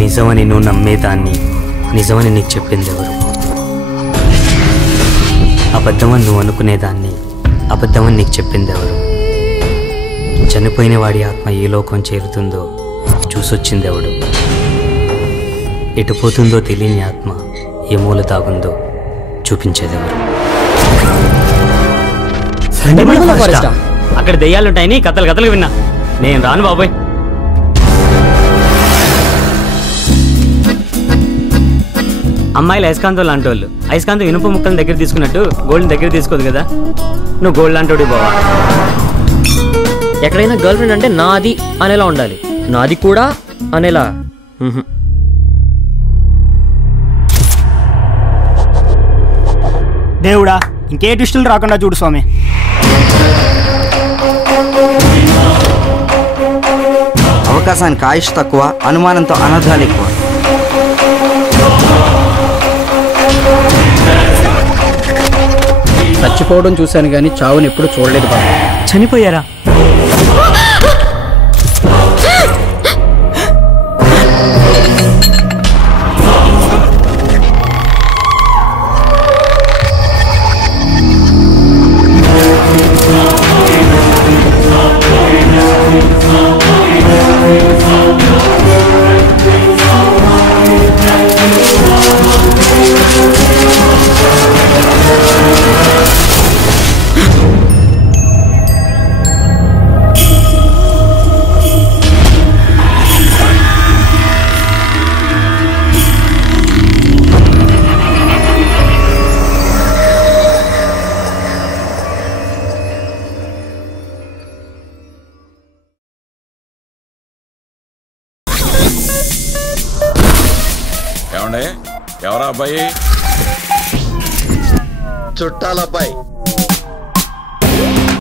నిజమని నువ్వు నమ్మేదాన్ని నిజమని నీకు చెప్పింది ఎవరు? అబద్ధమని నువ్వు అనుకునేదాన్ని అబద్ధమని నీకు చెప్పింది ఎవరు? చనిపోయిన వాడి ఆత్మ ఏ లోకం చేరుతుందో చూసొచ్చింది ఎవడు? ఎటు పోతుందో తెలియని ఆత్మ ఏ మూల దాగుందో చూపించేది ఎవరు? అక్కడ దెయ్యాలుంటాయని కథలు కథలు విన్నా. నేను రాను బాబాయ్. అమ్మాయిలు అయస్కాంతం లాంటి వాళ్ళు. అయస్కాంతం ఇనుప ముక్కలను దగ్గర తీసుకున్నట్టు గోల్డ్ని దగ్గర తీసుకోదు కదా. నువ్వు గోల్డ్ లాంటి బావా. ఎక్కడైనా గర్ల్ ఫ్రెండ్ అంటే నాది అనేలా ఉండాలి, నాది కూడా అనేలా. దేవుడా, ఇంకే ట్విస్టులు రాకుండా చూడు స్వామి. అవకాశానికి ఆయుష్ తక్కువ, అనుమానంతో అనర్థాలు ఎక్కువ. చచ్చిపోవడం చూశాను కానీ చావుని ఎప్పుడు చూడలేదు బాబు. చనిపోయారా? ఎవరా అబ్బాయి? చుట్టాలబ్బాయి.